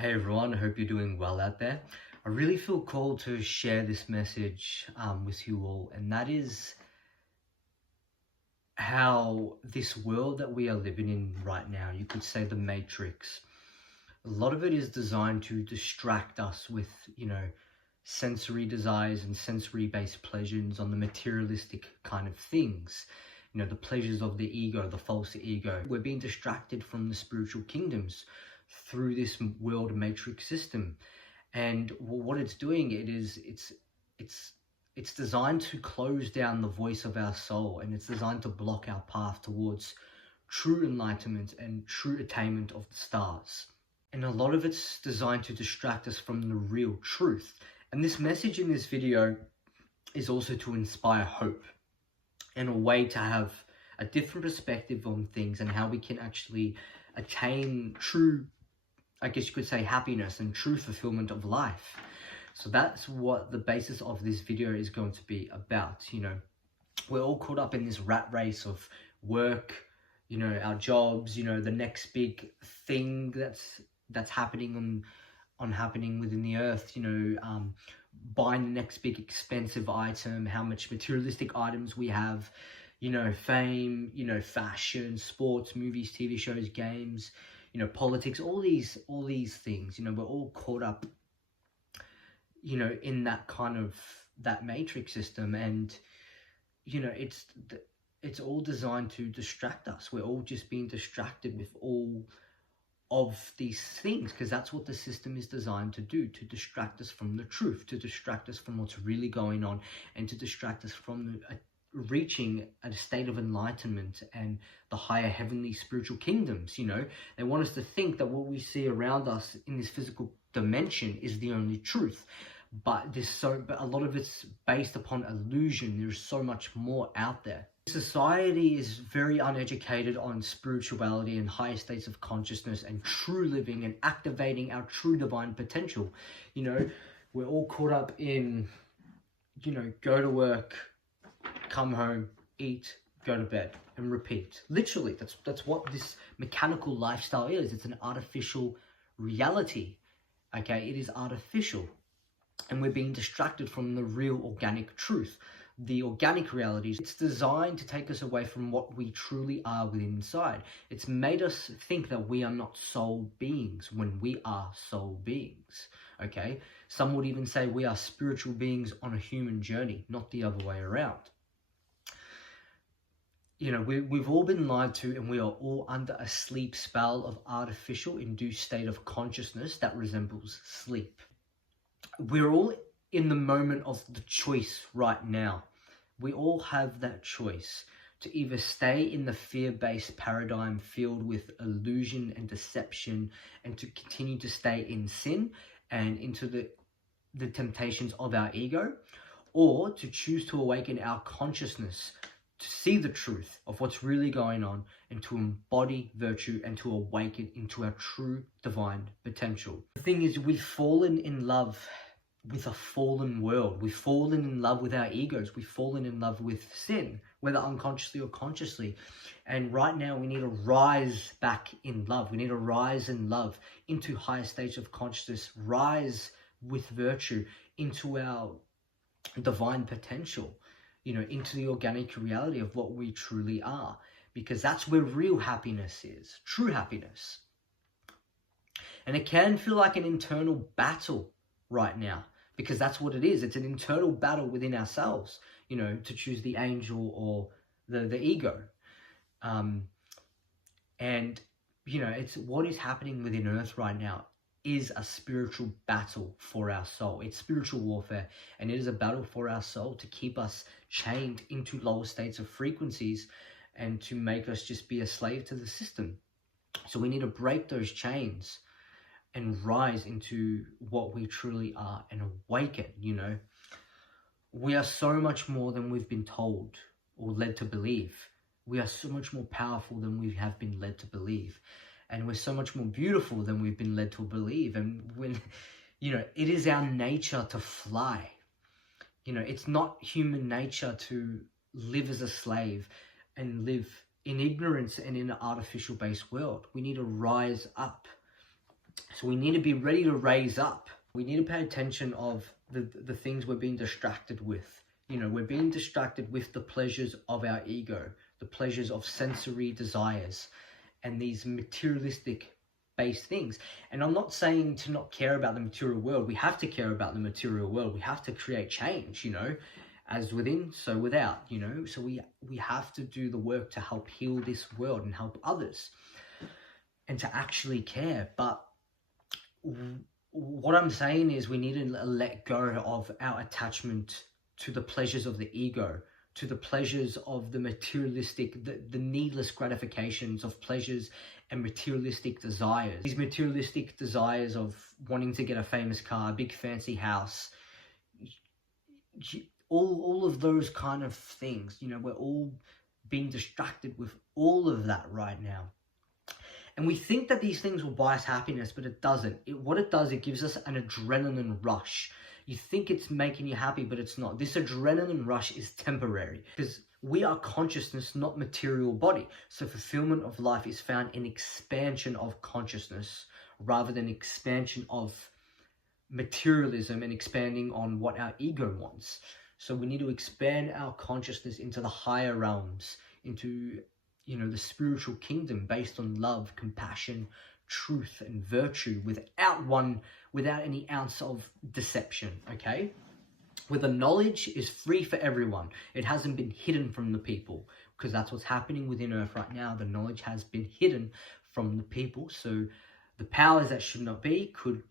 Hey everyone, I hope you're doing well out there. I really feel called to share this message with you all, and that is how this world that we are living in right now, you could say the Matrix, a lot of it is designed to distract us with, sensory desires and sensory-based pleasures on the materialistic kind of things. The pleasures of the ego, the false ego. We're being distracted from the spiritual kingdoms through this world matrix system. And what it's doing, it's designed to close down the voice of our soul, and it's designed to block our path towards true enlightenment and true attainment of the stars. And a lot of it's designed to distract us from the real truth. And this message in this video is also to inspire hope and a way to have a different perspective on things and how we can actually attain true, I guess you could say, happiness and true fulfillment of life. So that's what the basis of this video is going to be about. We're all caught up in this rat race of work, our jobs, the next big thing that's happening happening within the earth, buying the next big expensive item, how much materialistic items we have, fame, fashion, sports, movies, TV shows, games, politics, all these things. We're all caught up, in that kind of that matrix system, and it's all designed to distract us. We're all just being distracted with all of these things, because that's what the system is designed to do, to distract us from the truth, to distract us from what's really going on, and to distract us from reaching a state of enlightenment and the higher heavenly spiritual kingdoms. They want us to think that what we see around us in this physical dimension is the only truth, but a lot of it's based upon illusion. There's so much more out there. Society is very uneducated on spirituality and higher states of consciousness and true living and activating our true divine potential. We're all caught up in, go to work, come home, eat, go to bed, and repeat. Literally, that's what this mechanical lifestyle is. It's an artificial reality. Okay, it is artificial, and we're being distracted from the real organic truth. The organic realities. It's designed to take us away from what we truly are within inside. It's made us think that we are not soul beings when we are soul beings. Okay, some would even say we are spiritual beings on a human journey, not the other way around. We've all been lied to, and we are all under a sleep spell of artificial induced state of consciousness that resembles sleep. We're all in the moment of the choice right now. We all have that choice to either stay in the fear-based paradigm filled with illusion and deception, and to continue to stay in sin and into the temptations of our ego, or to choose to awaken our consciousness to see the truth of what's really going on, and to embody virtue and to awaken into our true divine potential. The thing is, we've fallen in love with a fallen world. We've fallen in love with our egos. We've fallen in love with sin, whether unconsciously or consciously. And right now we need to rise back in love. We need to rise in love into higher states of consciousness, rise with virtue into our divine potential, into the organic reality of what we truly are, because that's where real happiness is, true happiness. And it can feel like an internal battle right now, because that's what it is. It's an internal battle within ourselves, to choose the angel or the ego. It's what is happening within Earth right now is a spiritual battle for our soul. It's spiritual warfare, and it is a battle for our soul to keep us chained into lower states of frequencies and to make us just be a slave to the system. So we need to break those chains and rise into what we truly are and awaken. We are so much more than we've been told or led to believe. We are so much more powerful than we have been led to believe. And we're so much more beautiful than we've been led to believe. And when, it is our nature to fly. It's not human nature to live as a slave and live in ignorance and in an artificial based world. We need to rise up So we need to be ready to raise up. We need to pay attention of the things we're being distracted with. You know, we're being distracted with the pleasures of our ego, the pleasures of sensory desires, and these materialistic based things. And I'm not saying to not care about the material world. We have to care about the material world. We have to create change, you know, as within, so without, you know. So we have to do the work to help heal this world and help others and to actually care. But what I'm saying is we need to let go of our attachment to the pleasures of the ego, to the pleasures of the materialistic, the needless gratifications of pleasures and materialistic desires. These materialistic desires of wanting to get a famous car, a big fancy house, all of those kind of things, you know, we're all being distracted with all of that right now. And we think that these things will buy us happiness, but it doesn't. What it does, it gives us an adrenaline rush. You think it's making you happy, but it's not. This adrenaline rush is temporary because we are consciousness, not material body. So fulfillment of life is found in expansion of consciousness rather than expansion of materialism and expanding on what our ego wants. So we need to expand our consciousness into the higher realms, into, you know, the spiritual kingdom based on love, compassion, truth, and virtue without any ounce of deception, okay? Where the knowledge is free for everyone. It hasn't been hidden from the people, because that's what's happening within Earth right now. The knowledge has been hidden from the people. So the powers that should not be could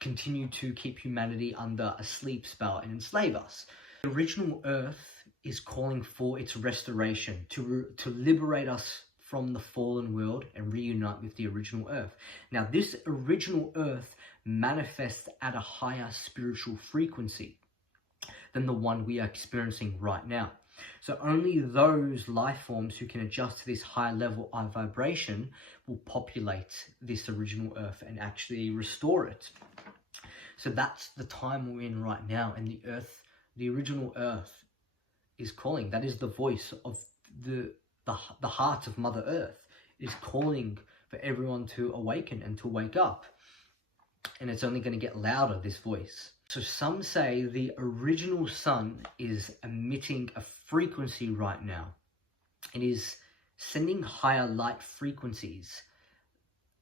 continue to keep humanity under a sleep spell and enslave us. The original Earth is calling for its restoration, to liberate us from the fallen world and reunite with the original Earth. Now, this original Earth manifests at a higher spiritual frequency than the one we are experiencing right now. So only those life forms who can adjust to this high level of vibration will populate this original Earth and actually restore it. So that's the time we're in right now, and the Earth, the original Earth, is calling. That is the voice of the heart of Mother Earth. It is calling for everyone to awaken and to wake up. And it's only going to get louder, this voice. So some say the original sun is emitting a frequency right now. It is sending higher light frequencies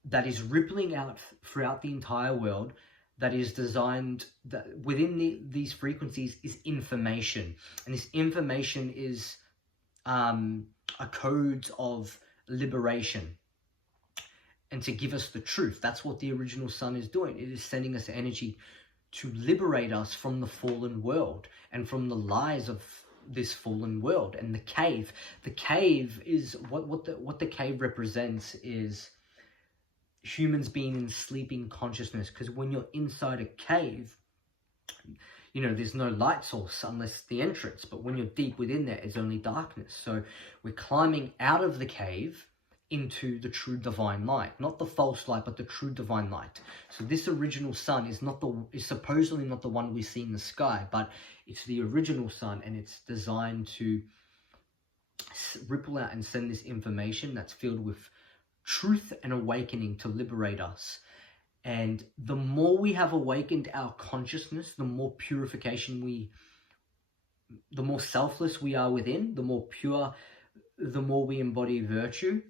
that is rippling out throughout the entire world, that is designed, that within these frequencies is information. And this information is a code of liberation and to give us the truth. That's what the original sun is doing. It is sending us energy to liberate us from the fallen world and from the lies of this fallen world. And the cave is what the cave represents is humans being in sleeping consciousness, because when you're inside a cave, you know, there's no light source unless the entrance, but when you're deep within there, it's only darkness. So we're climbing out of the cave into the true divine light, not the false light, but the true divine light. So this original sun is supposedly not the one we see in the sky, but it's the original sun, and it's designed to ripple out and send this information that's filled with truth and awakening to liberate us. And the more we have awakened our consciousness, the more purification the more selfless we are within, the more pure, the more we embody virtue,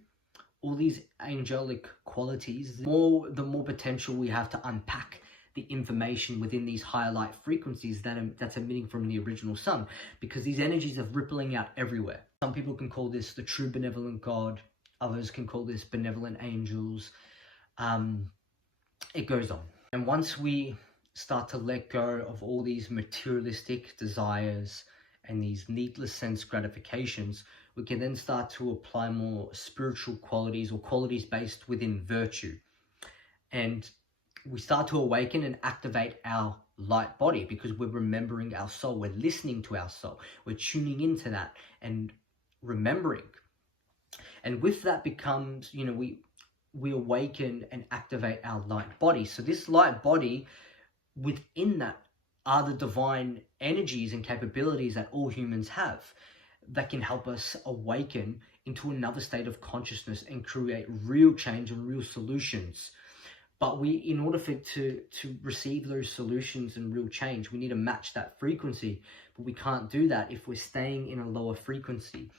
all these angelic qualities, the more potential we have to unpack the information within these higher light frequencies that's emitting from the original sun, because these energies are rippling out everywhere. Some people can call this the true benevolent God. Others can call this benevolent angels. It goes on. And once we start to let go of all these materialistic desires and these needless sense gratifications, we can then start to apply more spiritual qualities, or qualities based within virtue. And we start to awaken and activate our light body, because we're remembering our soul. We're listening to our soul. We're tuning into that and remembering. And with that becomes, you know, we awaken and activate our light body. So this light body, within that are the divine energies and capabilities that all humans have that can help us awaken into another state of consciousness and create real change and real solutions. But in order for to receive those solutions and real change, we need to match that frequency. But we can't do that if we're staying in a lower frequency.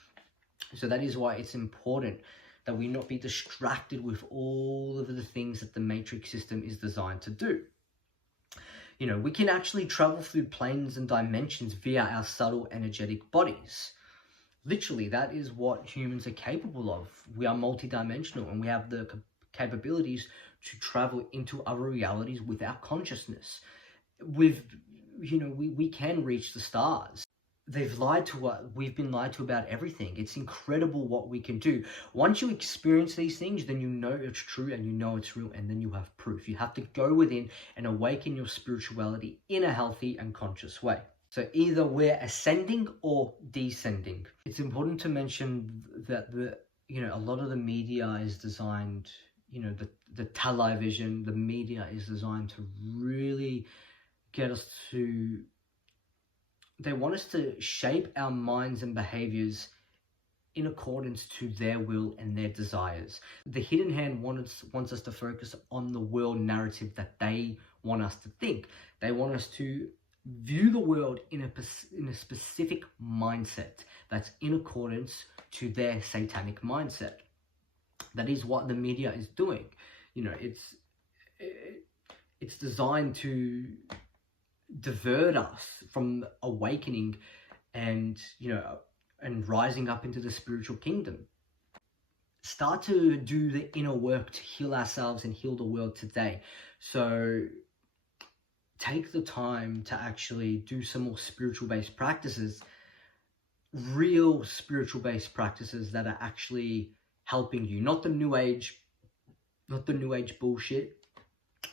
So that is why it's important that we not be distracted with all of the things that the matrix system is designed to do. You know, we can actually travel through planes and dimensions via our subtle energetic bodies. Literally, that is what humans are capable of. We are multidimensional, and we have the capabilities to travel into other realities with our consciousness. We can reach the stars. They've lied to us. We've been lied to about everything. It's incredible what we can do. Once you experience these things, then you know it's true and you know it's real, and then you have proof. You have to go within and awaken your spirituality in a healthy and conscious way. So either we're ascending or descending. It's important to mention that a lot of the media is designed, the television, the media is designed to really get us to, they want us to shape our minds and behaviors in accordance to their will and their desires. The hidden hand wants us to focus on the world narrative that they want us to think. They want us to view the world in a specific mindset that's in accordance to their satanic mindset. That is what the media is doing. It's designed to divert us from awakening and rising up into the spiritual kingdom. Start to do the inner work to heal ourselves and heal the world today. So take the time to actually do some more spiritual based practices, real spiritual based practices that are actually helping you, not the new age bullshit,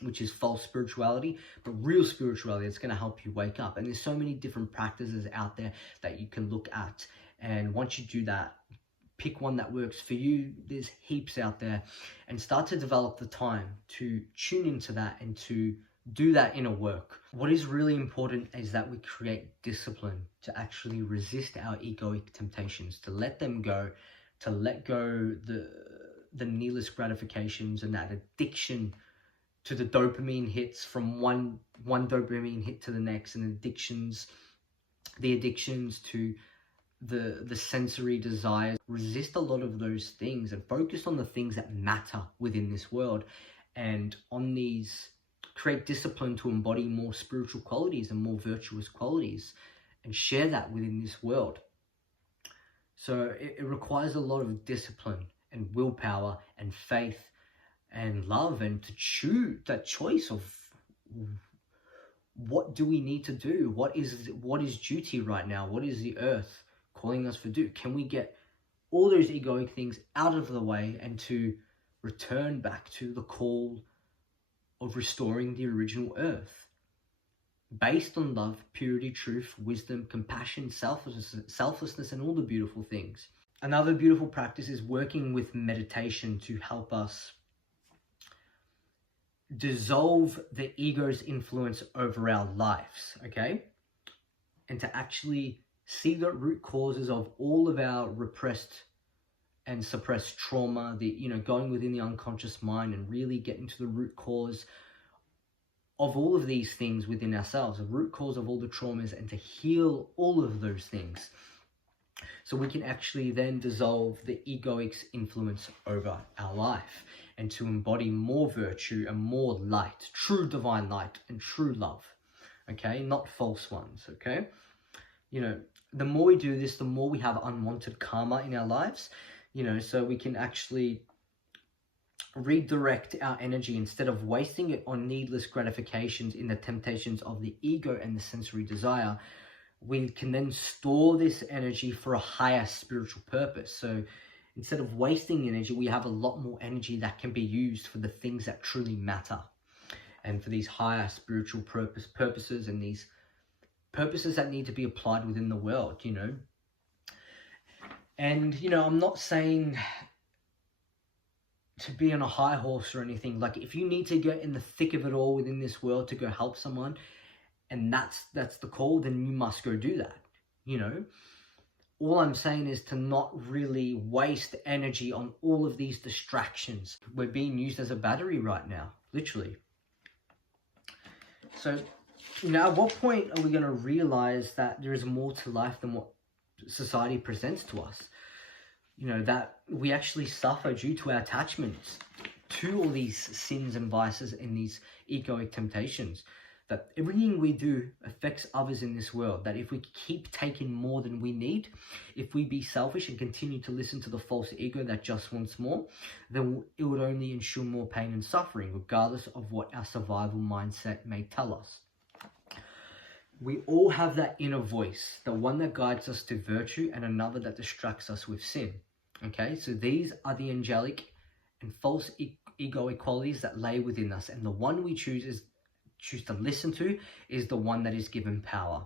which is false spirituality, but real spirituality that's going to help you wake up. And there's so many different practices out there that you can look at. And once you do that, pick one that works for you. There's heaps out there, and start to develop the time to tune into that and to do that inner work. What is really important is that we create discipline to actually resist our egoic temptations, to let them go, to let go the needless gratifications and that addiction to the dopamine hits from one dopamine hit to the next, and the addictions to the sensory desires. Resist a lot of those things and focus on the things that matter within this world, and on these, create discipline to embody more spiritual qualities and more virtuous qualities and share that within this world. So it requires a lot of discipline and willpower and faith and love, and to choose that choice of what do we need to do? What is duty right now? What is the earth calling us to do? Can we get all those egoic things out of the way and to return back to the call of restoring the original earth, based on love, purity, truth, wisdom, compassion, selflessness, and all the beautiful things. Another beautiful practice is working with meditation to help us dissolve the ego's influence over our lives, okay? And to actually see the root causes of all of our repressed and suppressed trauma, going within the unconscious mind and really getting to the root cause of all of these things within ourselves, the root cause of all the traumas, and to heal all of those things. So we can actually then dissolve the egoic's influence over our life and to embody more virtue and more light, true divine light and true love, okay? Not false ones, okay? The more we do this, the more we have unwanted karma in our lives, so we can actually redirect our energy instead of wasting it on needless gratifications in the temptations of the ego and the sensory desire. We can then store this energy for a higher spiritual purpose. So instead of wasting energy, we have a lot more energy that can be used for the things that truly matter, and for these higher spiritual purposes and these purposes that need to be applied within the world, And, I'm not saying to be on a high horse or anything. Like, if you need to get in the thick of it all within this world to go help someone, and that's the call, then you must go do that, All I'm saying is to not really waste energy on all of these distractions. We're being used as a battery right now, literally. So, at what point are we going to realize that there is more to life than what society presents to us? That we actually suffer due to our attachments to all these sins and vices and these egoic temptations. That everything we do affects others in this world. That if we keep taking more than we need, if we be selfish and continue to listen to the false ego that just wants more, then it would only ensure more pain and suffering, regardless of what our survival mindset may tell us. We all have that inner voice, the one that guides us to virtue and another that distracts us with sin. Okay, so these are the angelic and false egoic qualities that lay within us, and the one we choose to listen to is the one that is given power.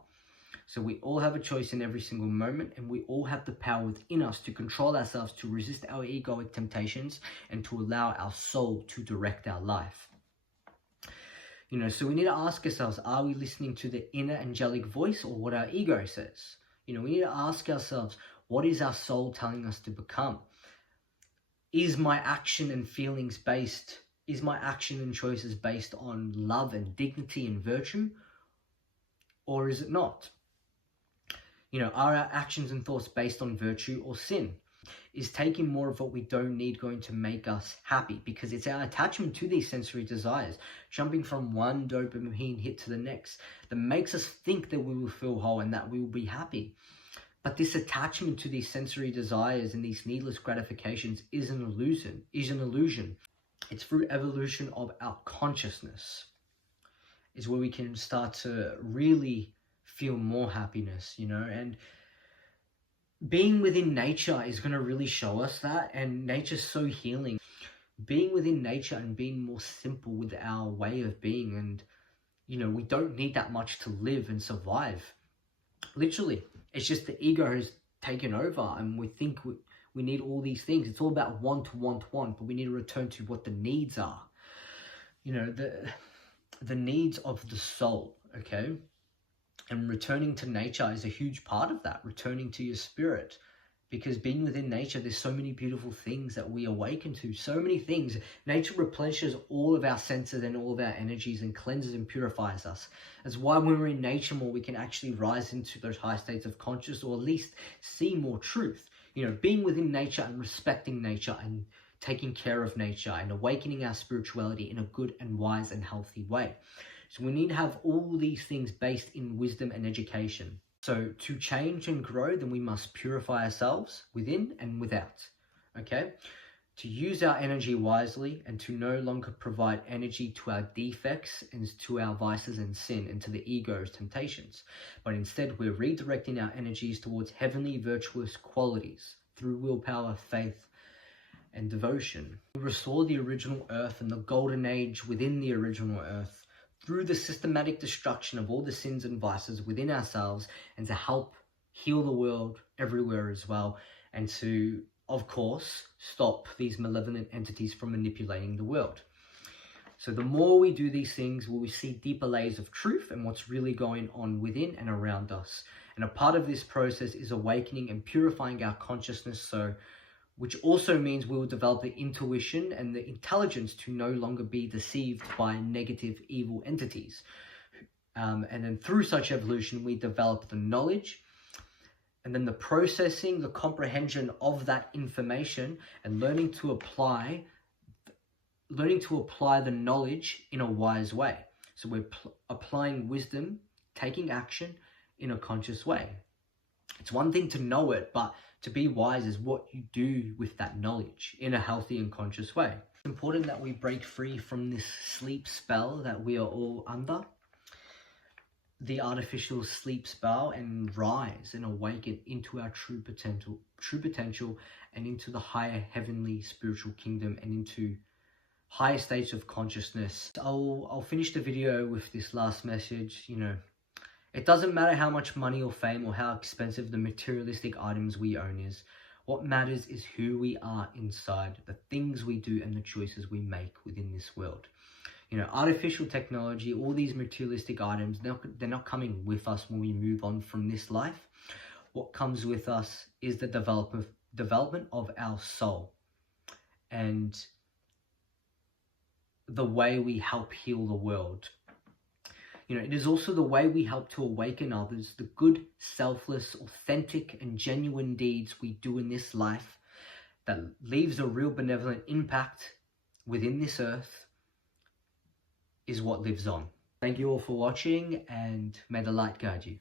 So we all have a choice in every single moment, and we all have the power within us to control ourselves, to resist our egoic temptations, and to allow our soul to direct our life. So we need to ask ourselves, are we listening to the inner angelic voice or what our ego says? We need to ask ourselves, what is our soul telling us to become? Is my action and feelings based, is my action and choices based on love and dignity and virtue? Or is it not? Are our actions and thoughts based on virtue or sin? Is taking more of what we don't need going to make us happy? Because it's our attachment to these sensory desires, jumping from one dopamine hit to the next, that makes us think that we will feel whole and that we will be happy. But this attachment to these sensory desires and these needless gratifications is an illusion. It's through evolution of our consciousness is where we can start to really feel more happiness, and being within nature is going to really show us that, and nature's so healing. Being within nature and being more simple with our way of being, and we don't need that much to live and survive. Literally, it's just the ego has taken over, and we think we need all these things. It's all about want, but we need to return to what the needs are. The needs of the soul, okay? And returning to nature is a huge part of that, returning to your spirit. Because being within nature, there's so many beautiful things that we awaken to, so many things. Nature replenishes all of our senses and all of our energies and cleanses and purifies us. That's why when we're in nature more, we can actually rise into those high states of consciousness, or at least see more truth. Being within nature and respecting nature and taking care of nature and awakening our spirituality in a good and wise and healthy way. So we need to have all these things based in wisdom and education. So to change and grow, then we must purify ourselves within and without, okay? To use our energy wisely and to no longer provide energy to our defects and to our vices and sin and to the ego's temptations. But instead, we're redirecting our energies towards heavenly virtuous qualities through willpower, faith, and devotion. We restore the original earth and the golden age within the original earth through the systematic destruction of all the sins and vices within ourselves, and to help heal the world everywhere as well, and to, of course, stop these malevolent entities from manipulating the world. So the more we do these things, we see deeper layers of truth and what's really going on within and around us. And a part of this process is awakening and purifying our consciousness, which also means we will develop the intuition and the intelligence to no longer be deceived by negative, evil entities. And then through such evolution, we develop the knowledge, and then the processing, the comprehension of that information, and learning to apply the knowledge in a wise way. So we're applying wisdom, taking action in a conscious way. It's one thing to know it, but to be wise is what you do with that knowledge in a healthy and conscious way. It's important that we break free from this sleep spell that we are all under, the artificial sleep spell, and rise and awaken into our true potential and into the higher heavenly spiritual kingdom and into higher states of consciousness. I'll finish the video with this last message. It doesn't matter how much money or fame or how expensive the materialistic items we own is. What matters is who we are inside, the things we do and the choices we make within this world. Artificial technology, all these materialistic items, they're not coming with us when we move on from this life. what comes with us is the development of our soul and the way we help heal the world. It is also the way we help to awaken others, the good, selfless, authentic, and genuine deeds we do in this life that leaves a real benevolent impact within this earth is what lives on. Thank you all for watching, and may the light guide you.